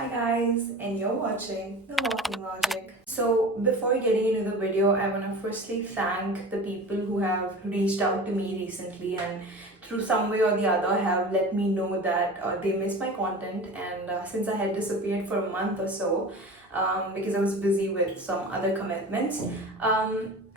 Hi guys, and you're watching The Walking Logic. So before getting into the video, I want to firstly thank the people who have reached out to me recently and through some way or the other have let me know that they miss my content, and since I had disappeared for a month or so because I was busy with some other commitments,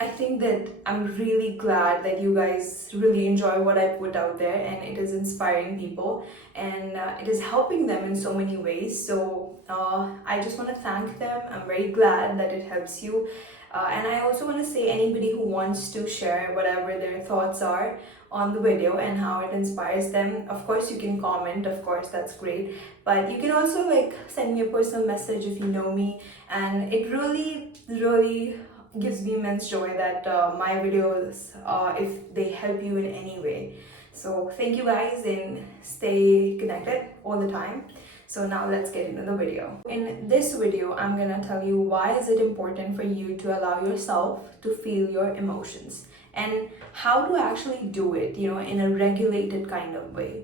I think that I'm really glad that you guys really enjoy what I put out there and it is inspiring people and it is helping them in so many ways. So I just want to thank them. I'm very glad that it helps you. And I also want to say anybody who wants to share whatever their thoughts are on the video and how it inspires them, of course you can comment, of course that's great, but you can also like send me a personal message if you know me, and it really gives me immense joy that my videos, if they help you in any way. So thank you guys and stay connected all the time. So now let's get into the video. In this video, I'm gonna tell you why is it important for you to allow yourself to feel your emotions and how to actually do it, in a regulated kind of way.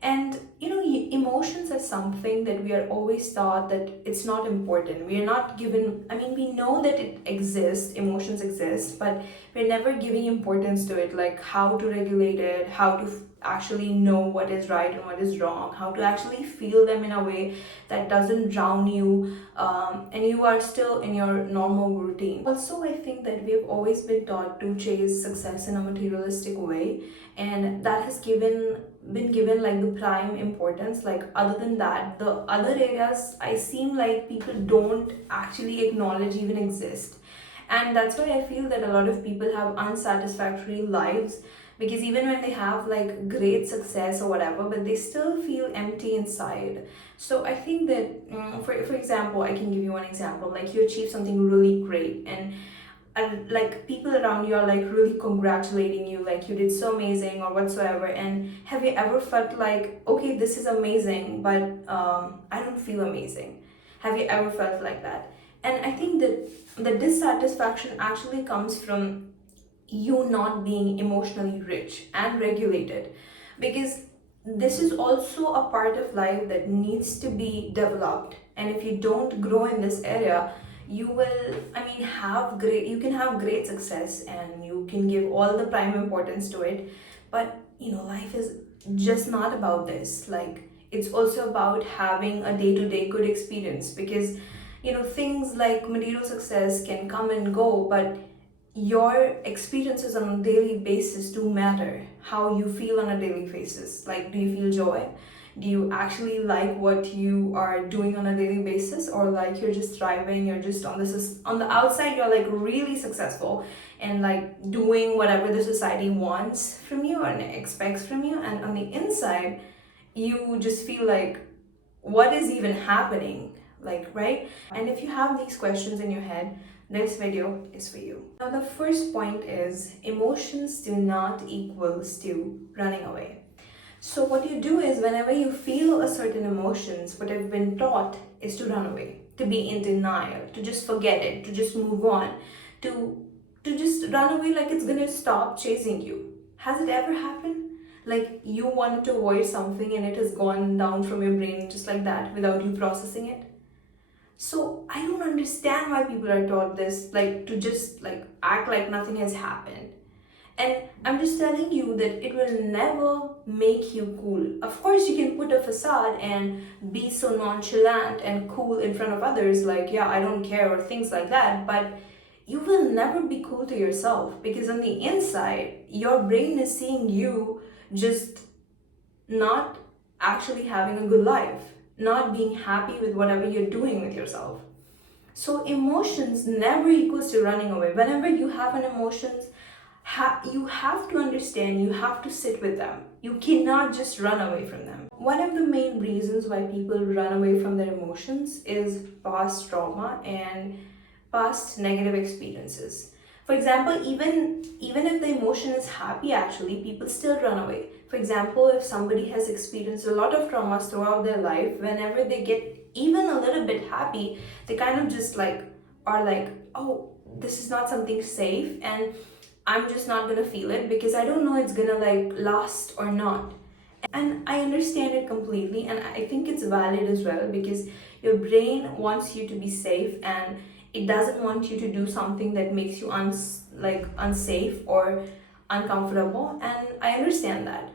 And emotions are something that we are always taught that it's not important. We are not given, I mean, we know that it exists, emotions exist, but we're never giving importance to it, like how to regulate it, how to actually know what is right and what is wrong, how to actually feel them in a way that doesn't drown you, and you are still in your normal routine. Also, I think that we've always been taught to chase success in a materialistic way, and that has been given like the prime importance. Like other than that, the other areas I seem like people don't actually acknowledge even exist, and that's why I feel that a lot of people have unsatisfactory lives, because even when they have like great success or whatever, but they still feel empty inside. So I think that for example, I can give you one example. Like you achieve something really great, and like people around you are like really congratulating you, like you did so amazing or whatsoever, and have you ever felt like, okay, this is amazing, but I don't feel amazing? Have you ever felt like that? And I think that the dissatisfaction actually comes from you not being emotionally rich and regulated, because this is also a part of life that needs to be developed, and if you don't grow in this area, you will, I mean, you can have great success and you can give all the prime importance to it, but life is just not about this. Like it's also about having a day-to-day good experience, because things like material success can come and go, but your experiences on a daily basis do matter. How you feel on a daily basis, like do you feel joy, do you actually like what you are doing on a daily basis, or like you're just thriving, you're just on the outside you're like really successful and like doing whatever the society wants from you and expects from you, and on the inside you just feel like what is even happening, like, right? And if you have these questions in your head, this video is for you. Now the first point is emotions do not equals to running away. So what you do is whenever you feel a certain emotions, what I've been taught is to run away, to be in denial, to just forget it, to just move on, to just run away like it's gonna stop chasing you. Has it ever happened? Like you wanted to avoid something and it has gone down from your brain just like that without you processing it? So I don't understand why people are taught this, like to just like act like nothing has happened. And I'm just telling you that it will never make you cool. Of course, you can put a facade and be so nonchalant and cool in front of others, like, yeah, I don't care, or things like that, but you will never be cool to yourself, because on the inside, your brain is seeing you just not actually having a good life, not being happy with whatever you're doing with yourself. So emotions never equals to running away. Whenever you have an emotions, you have to understand, you have to sit with them. You cannot just run away from them. One of the main reasons why people run away from their emotions is past trauma and past negative experiences. For example, even if the emotion is happy, actually people still run away. For example, if somebody has experienced a lot of traumas throughout their life, whenever they get even a little bit happy, they kind of just like are like, oh, this is not something safe, and I'm just not gonna feel it because I don't know it's gonna like last or not. And I understand it completely, and I think it's valid as well, because Your brain wants you to be safe, and it doesn't want you to do something that makes you unsafe or uncomfortable, and I understand that.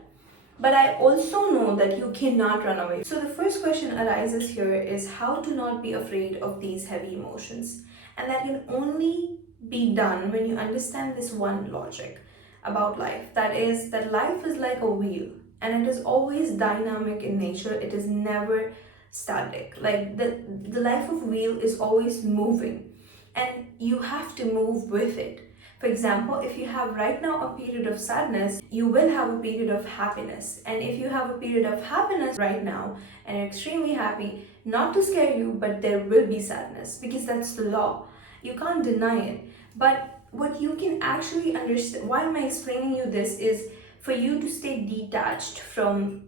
But I also know that you cannot run away. So the first question arises here is how to not be afraid of these heavy emotions. And that can only be done when you understand this one logic about life. That is, that life is like a wheel and it is always dynamic in nature. It is never static. Like the life of wheel is always moving and you have to move with it. For example, if you have right now a period of sadness, you will have a period of happiness. And if you have a period of happiness right now and you're extremely happy, not to scare you, but there will be sadness because that's the law. You can't deny it. But what you can actually understand, why am I explaining you this, is for you to stay detached from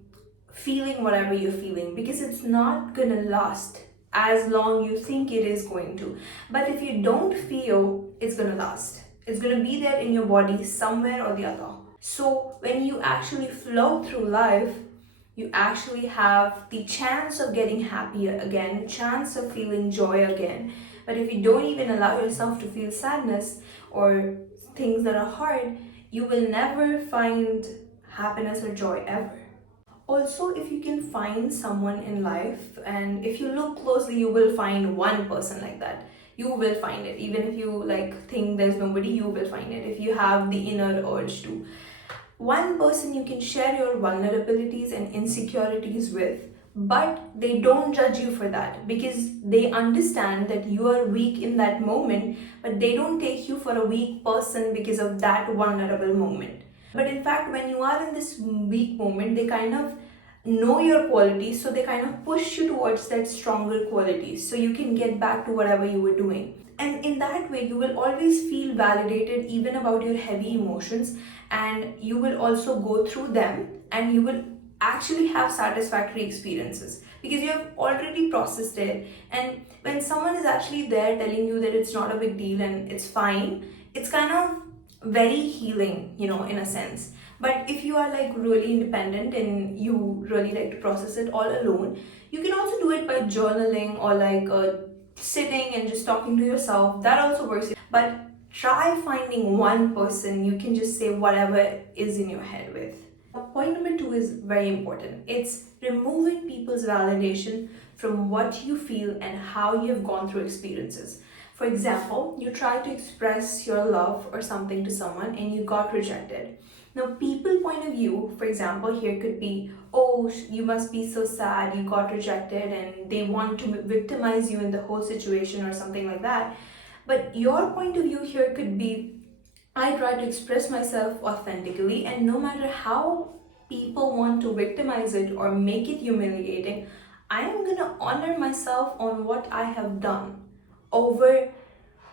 feeling whatever you're feeling because it's not gonna last as long you think it is going to. But if you don't feel, it's gonna last. It's gonna be there in your body somewhere or the other. So when you actually flow through life, you actually have the chance of getting happier again, chance of feeling joy again. But if you don't even allow yourself to feel sadness or things that are hard, you will never find happiness or joy ever. Also, if you can find someone in life, and if you look closely, you will find one person like that. You will find it. Even if you think there's nobody, you will find it. If you have the inner urge to. One person you can share your vulnerabilities and insecurities with, but they don't judge you for that because they understand that you are weak in that moment, but they don't take you for a weak person because of that vulnerable moment. But in fact, when you are in this weak moment, they kind of know your qualities, so they kind of push you towards that stronger qualities so you can get back to whatever you were doing. And in that way, you will always feel validated even about your heavy emotions, and you will also go through them and you will actually have satisfactory experiences because you have already processed it. And when someone is actually there telling you that it's not a big deal and it's fine, it's kind of very healing, in a sense. But if you are really independent and you really like to process it all alone, you can also do it by journaling or sitting and just talking to yourself. That also works. But try finding one person you can just say whatever is in your head with. Point number 2 is very important. It's removing people's validation from what you feel and how you've gone through experiences. For example, you try to express your love or something to someone and you got rejected. Now, people point of view, for example, here could be, oh, you must be so sad, you got rejected, and they want to victimize you in the whole situation or something like that. But your point of view here could be, I try to express myself authentically, and no matter how people want to victimize it or make it humiliating, I am gonna honor myself on what I have done over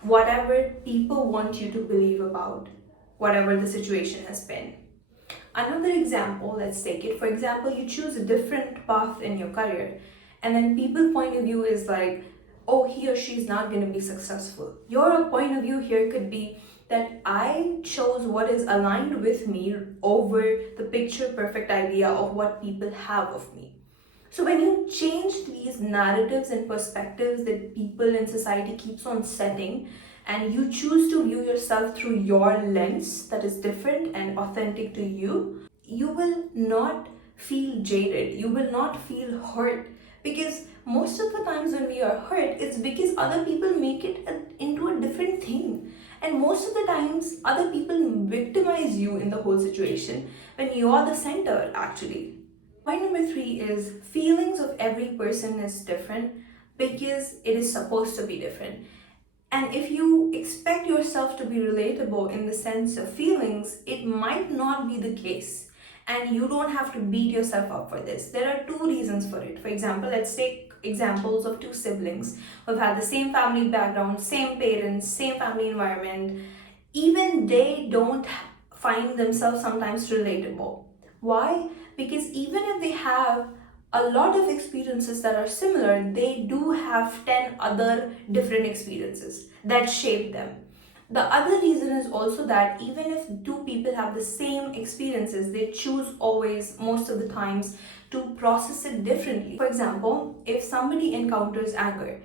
whatever people want you to believe about whatever the situation has been. Another example, let's take it. For example, you choose a different path in your career, and then people's point of view is like, oh, he or she is not going to be successful. Your point of view here could be that I chose what is aligned with me over the picture perfect idea of what people have of me. So when you change these narratives and perspectives that people in society keeps on setting, and you choose to view yourself through your lens that is different and authentic to you, you will not feel jaded. You will not feel hurt, because most of the times when we are hurt, it's because other people make it into a different thing. And most of the times, other people victimize you in the whole situation when you are the center, actually. Point number 3 is feelings of every person is different because it is supposed to be different. And if you expect yourself to be relatable in the sense of feelings, it might not be the case. And you don't have to beat yourself up for this. There are 2 reasons for it. For example, let's take examples of 2 siblings who've had the same family background, same parents, same family environment. Even they don't find themselves sometimes relatable. Why? Because even if they have a lot of experiences that are similar, they do have 10 other different experiences that shape them. The other reason is also that even if two people have the same experiences, they choose always, most of the times, to process it differently. For example, if somebody encounters anger,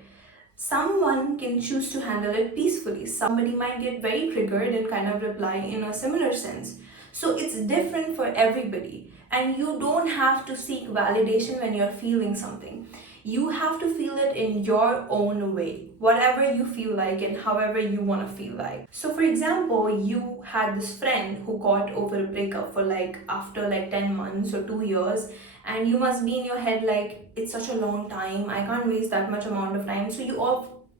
someone can choose to handle it peacefully. Somebody might get very triggered and kind of reply in a similar sense. So it's different for everybody. And you don't have to seek validation when you're feeling something. You have to feel it in your own way, whatever you feel like and however you want to feel like. So, for example, you had this friend who got over a breakup for like after like 10 months or 2 years, and you must be in your head like it's such a long time, I can't waste that much amount of time. So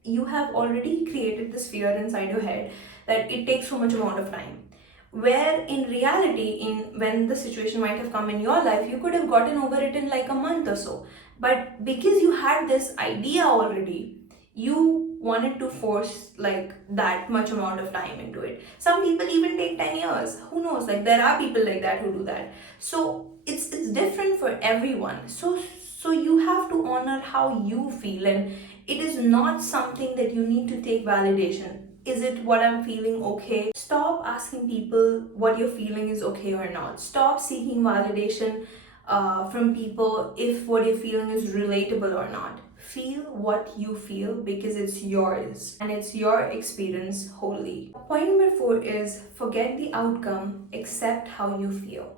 you have already created this fear inside your head that it takes so much amount of time, where in reality, in when the situation might have come in your life, you could have gotten over it in like a month or so. But because you had this idea already, you wanted to force like that much amount of time into it. Some people even take 10 years, who knows, like there are people like that who do that. So it's different for everyone. So you have to honor how you feel, and it is not something that you need to take validation. Is it what I'm feeling okay? Stop asking people what you're feeling is okay or not. Stop seeking validation from people if what you're feeling is relatable or not. Feel what you feel because it's yours and it's your experience wholly. Point number 4 is forget the outcome, accept how you feel.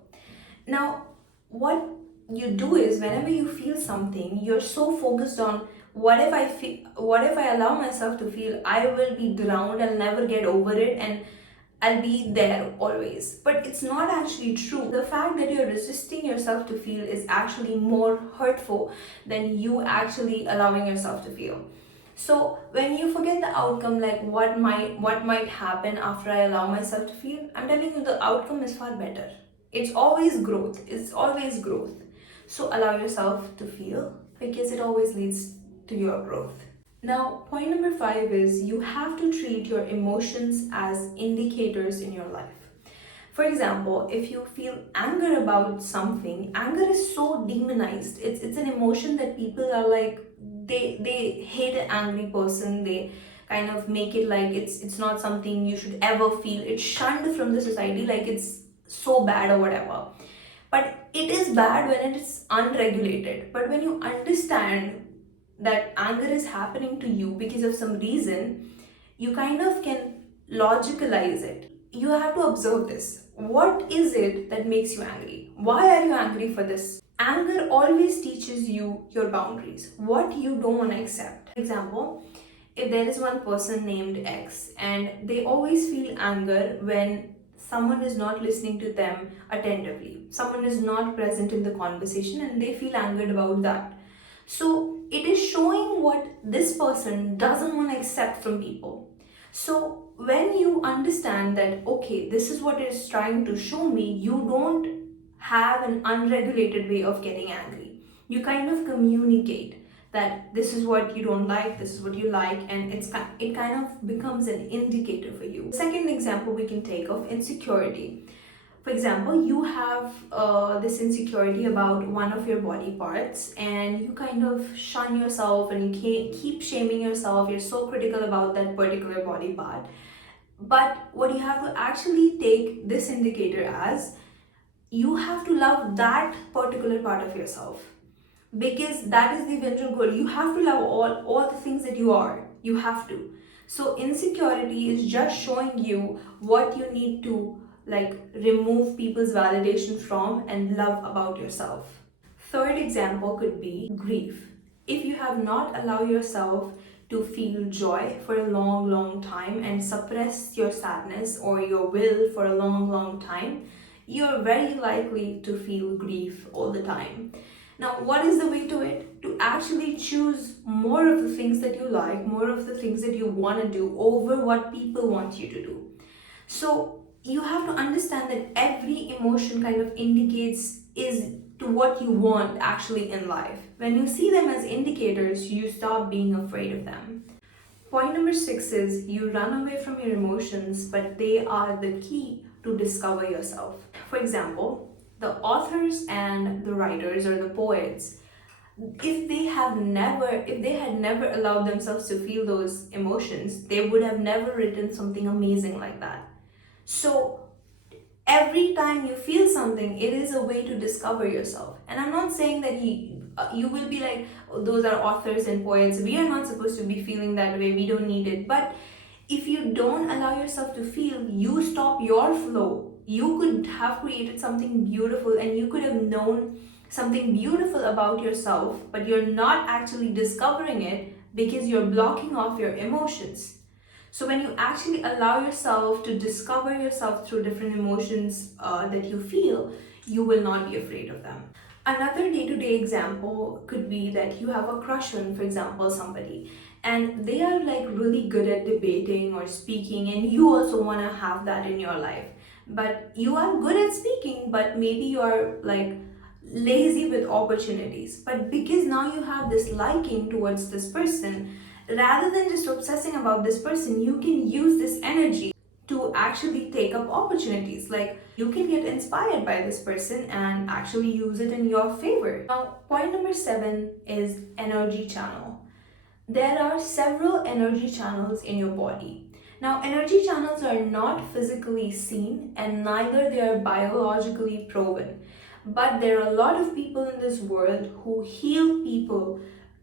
Now, what you do is whenever you feel something, you're so focused on what if I allow myself to feel, I will be drowned, I'll never get over it, and I'll be there always. But it's not actually true. The fact that you're resisting yourself to feel is actually more hurtful than you actually allowing yourself to feel. So when you forget the outcome, like what might happen after I allow myself to feel, I'm telling you the outcome is far better. It's always growth. It's always growth. So allow yourself to feel because it always leads to your growth. Now, point number 5 is you have to treat your emotions as indicators in your life. For example, if you feel anger about something, anger is so demonized. It's an emotion that people are like they hate an angry person. They kind of make it like it's not something you should ever feel. It's shunned from the society like it's so bad or whatever. But it is bad when it is unregulated. But when you understand that anger is happening to you because of some reason, you kind of can logicalize it. You have to observe this. What is it that makes you angry? Why are you angry for this? Anger always teaches you your boundaries, what you don't want to accept. For example, if there is one person named X and they always feel anger when someone is not listening to them attentively, someone is not present in the conversation, and they feel angered about that. So it is showing what this person doesn't want to accept from people. So when you understand that, okay, this is what it is trying to show me, you don't have an unregulated way of getting angry. You kind of communicate that this is what you don't like, this is what you like, and it kind of becomes an indicator for you. Second example we can take of insecurity. For example, you have this insecurity about one of your body parts, and you kind of shun yourself and you keep shaming yourself. You're so critical about that particular body part. But what you have to actually take this indicator as, you have to love that particular part of yourself, because that is the eventual goal. You have to love all the things that you are. You have to. So insecurity is just showing you what you need to like remove people's validation from and love about yourself. Third example could be grief. If you have not allowed yourself to feel joy for a long time and suppress your sadness or your will for a long time, you're very likely to feel grief all the time. Now, what is the way to it? To actually choose more of the things that you like, more of the things that you want to do over what people want you to do. So you have to understand that every emotion kind of indicates is to what you want actually in life. When you see them as indicators, you stop being afraid of them. Point number 6 is you run away from your emotions, but they are the key to discover yourself. For example, the authors and the writers or the poets, If they had never allowed themselves to feel those emotions, they would have never written something amazing like that. So every time you feel something, it is a way to discover yourself. And I'm not saying that you will be like, "Oh, those are authors and poets, we are not supposed to be feeling that way, we don't need it." But if you don't allow yourself to feel, you stop your flow. You could have created something beautiful and you could have known something beautiful about yourself, but you're not actually discovering it because you're blocking off your emotions. So, when you actually allow yourself to discover yourself through different emotions that you feel, you will not be afraid of them. Another day to day example could be that you have a crush on, for example, somebody, and they are like really good at debating or speaking, and you also want to have that in your life. But you are good at speaking, but maybe you are like lazy with opportunities. But because now you have this liking towards this person, rather than just obsessing about this person, you can use this energy to actually take up opportunities. Like, you can get inspired by this person and actually use it in your favor. Now, point number 7 is energy channel. There are several energy channels in your body. Now, energy channels are not physically seen and neither they are biologically proven. But there are a lot of people in this world who heal people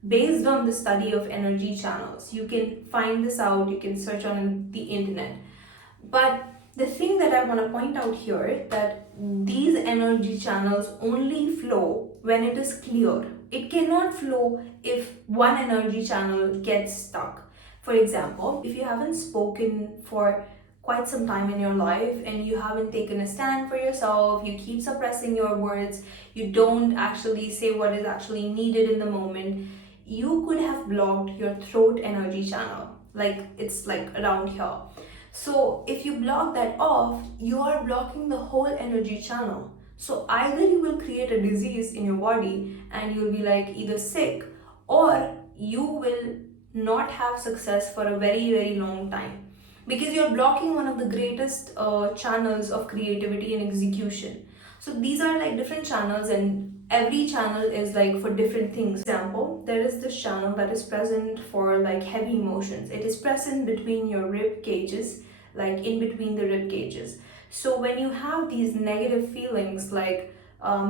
based on the study of energy channels. You can find this out, you can search on the internet. But the thing that I want to point out here, that these energy channels only flow when it is clear. It cannot flow if one energy channel gets stuck. For example, if you haven't spoken for quite some time in your life and you haven't taken a stand for yourself, you keep suppressing your words, you don't actually say what is actually needed in the moment, you could have blocked your throat energy channel. Like, it's like around here. So if you block that off, you are blocking the whole energy channel. So either you will create a disease in your body and you'll be like either sick, or you will not have success for a very, very long time, because you're blocking one of the greatest channels of creativity and execution. So these are like different channels, and every channel is like for different things. For example, there is this channel that is present for like heavy emotions. It is present between your rib cages, like in between the rib cages. So when you have these negative feelings like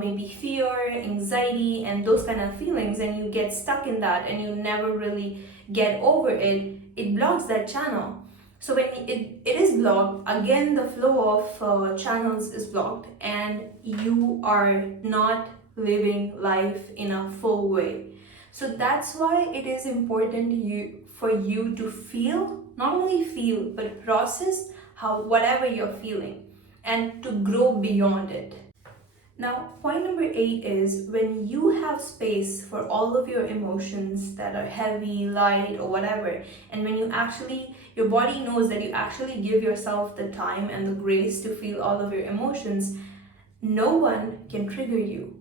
maybe fear, anxiety, and those kind of feelings, and you get stuck in that and you never really get over it, it blocks that channel. So when it is blocked, again the flow of channels is blocked, and you are not living life in a full way. So that's why it is important for you to feel, not only feel, but process how whatever you're feeling and to grow beyond it. Now, point number 8 is when you have space for all of your emotions that are heavy, light, or whatever, and when you actually, your body knows that you actually give yourself the time and the grace to feel all of your emotions, no one can trigger you,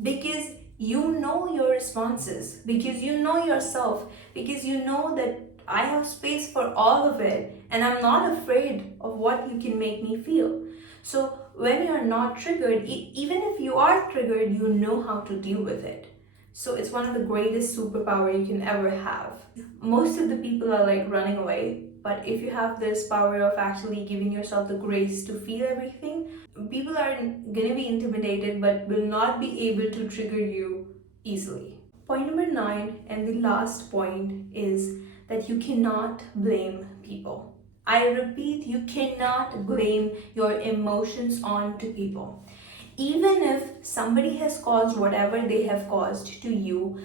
because you know your responses, because you know yourself, because you know that I have space for all of it and I'm not afraid of what you can make me feel. So when you're not triggered, even if you are triggered, you know how to deal with it. So it's one of the greatest superpower you can ever have. Most of the people are like running away, but if you have this power of actually giving yourself the grace to feel everything, people are gonna be intimidated but will not be able to trigger you easily. Point number 9 and the last point is that you cannot blame people. I repeat, you cannot blame your emotions onto people. Even if somebody has caused whatever they have caused to you,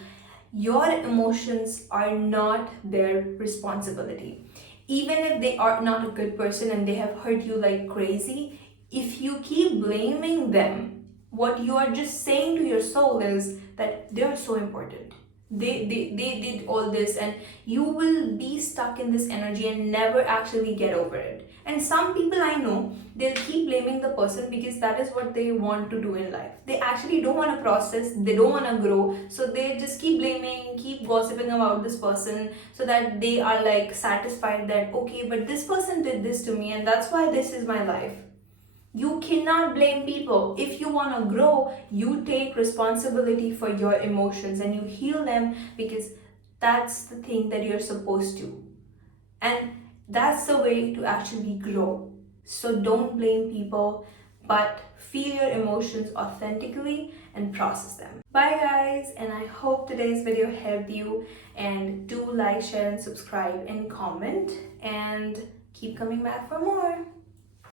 your emotions are not their responsibility. Even if they are not a good person and they have hurt you like crazy, if you keep blaming them, what you are just saying to your soul is that they are so important. They did all this, and you will be stuck in this energy and never actually get over it. And some people I know, they'll keep blaming the person because that is what they want to do in life. They actually don't want to process, they don't want to grow, so they just keep blaming, keep gossiping about this person, so that they are like satisfied that okay, but this person did this to me and that's why this is my life. You cannot blame people. If you want to grow, you take responsibility for your emotions and you heal them, because that's the thing that you're supposed to. And that's the way to actually grow. So don't blame people, but feel your emotions authentically and process them. Bye guys, and I hope today's video helped you, and do like, share and subscribe and comment, and keep coming back for more.